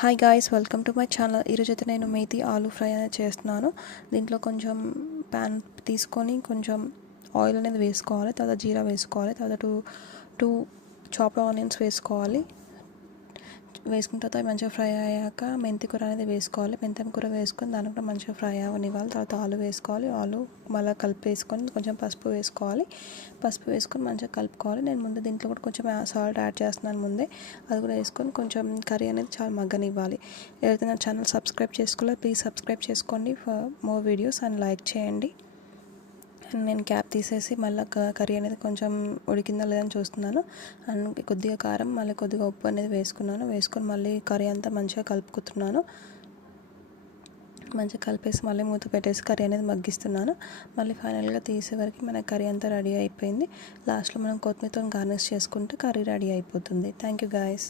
Hi guys, welcome to my channel. ఈరోజైతే నేను methi aloo fry అనేది చేస్తున్నాను. దీంట్లో కొంచెం ప్యాన్ తీసుకొని కొంచెం ఆయిల్ అనేది వేసుకోవాలి, తర్వాత జీరా వేసుకోవాలి, తర్వాత టూ చాప్డ్ ఆనియన్స్ వేసుకోవాలి. వేసుకున్న తర్వాత మంచిగా ఫ్రై అయ్యాక మెంతి కూర అనేది వేసుకోవాలి. మెంతం కూర వేసుకొని దాన్ని కూడా మంచిగా ఫ్రై అవ్వనివ్వాలి. తర్వాత ఆలు వేసుకోవాలి. ఆలు మళ్ళీ కలిపి వేసుకొని కొంచెం పసుపు వేసుకోవాలి. పసుపు వేసుకొని మంచిగా కలుపుకోవాలి. నేను ముందు దీంట్లో కూడా కొంచెం సాల్ట్ యాడ్ చేస్తున్నాను ముందే. అది కూడా వేసుకొని కొంచెం కర్రీ అనేది చాలా మగ్గనివ్వాలి. ఎవరైతే నా ఛానల్ సబ్స్క్రైబ్ చేసుకోవాలో ప్లీజ్ సబ్స్క్రైబ్ చేసుకోండి for more videos and like చేయండి. నేను క్యాప్ తీసేసి మళ్ళీ కర్రీ అనేది కొంచెం ఉడికిందా లేదని చూస్తున్నాను. అండ్ కొద్దిగా కారం మళ్ళీ కొద్దిగా ఉప్పు అనేది వేసుకొని మళ్ళీ కర్రీ అంతా మంచిగా కలుపుకుతున్నాను. మంచిగా కలిపేసి మళ్ళీ మూత పెట్టేసి కర్రీ అనేది మగ్గిస్తున్నాను. మళ్ళీ ఫైనల్గా తీసేవరకు మన కర్రీ అంతా రెడీ అయిపోయింది. లాస్ట్లో మనం కొత్తిమీరతో గార్నిష్ చేసుకుంటే కర్రీ రెడీ అయిపోతుంది. Thank you guys.